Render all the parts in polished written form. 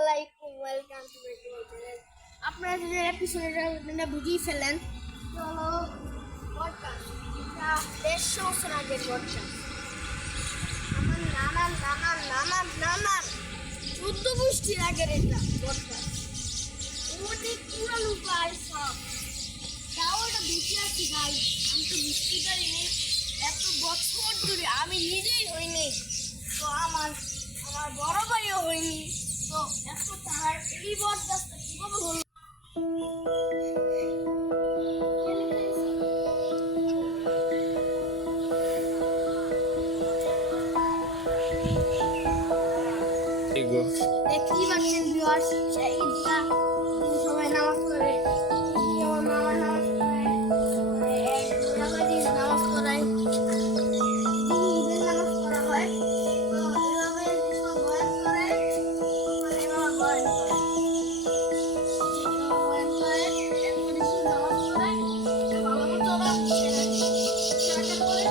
আলাইকুম, welcome to my channel. আপনারা যদি এপিসোডটা বুঝিয়ে ফেলেন, চলো পডকাস্ট, এটা 150 বছর আগের পডকাস্ট। আমার নানার 14 গোষ্ঠীর আগের এটা পডকাস্ট। অনেক পুরানো প্রায় সব, তাও এটা বেঁচে আছি ভাই। আমি তো বুঝতে পারিনি এত বছর ধরে, আমি নিজেই হইনি তো আমার বড় ভাইও হয়নি, তো এত তার এই বরদাস্ত কিভাবে হলো? দেখতেই পাচ্ছেন ভিউয়ার্স, ঈদগাহ সবাই নামাজ পড়ে, আমার মামা নামাজ পড়ে, নামাজ পড়ায়, ঈদের নামাজ পড়া হয়। তো এভাবে সব বয়ান করে, মানে আমার বয়ান করে, বয়ান করে, এরপরে সে নামাজ পড়ায়, ভালো মতো ওরা সেরাটা করে,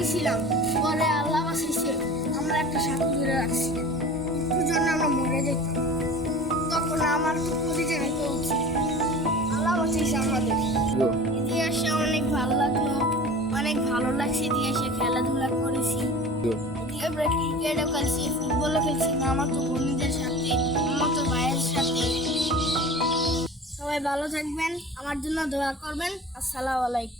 গেছিলাম, পরে আল্লাহ বাঁচাইছে, আমরা একটা সাথে ধরে রাখছি, একটুর জন্য আমরা মরে যেতাম, তখন আমার তো কলিজা নিতে হচ্ছে, আল্লাহ বাঁচাইছে আমাদের। ইতিহাসে অনেক ভালো লাগলো, অনেক ভালো লাগছে, ইতিহাসে খেলাধুলা করেছি, ক্রিকেটও খেলছি, ফুটবলও খেলছি, আমার তো বন্ধুদের সাথে, আমার তো ভাইয়ের সাথে। সবাই ভালো থাকবেন, আমার জন্য দোয়া করবেন। আসসালামু আলাইকুম।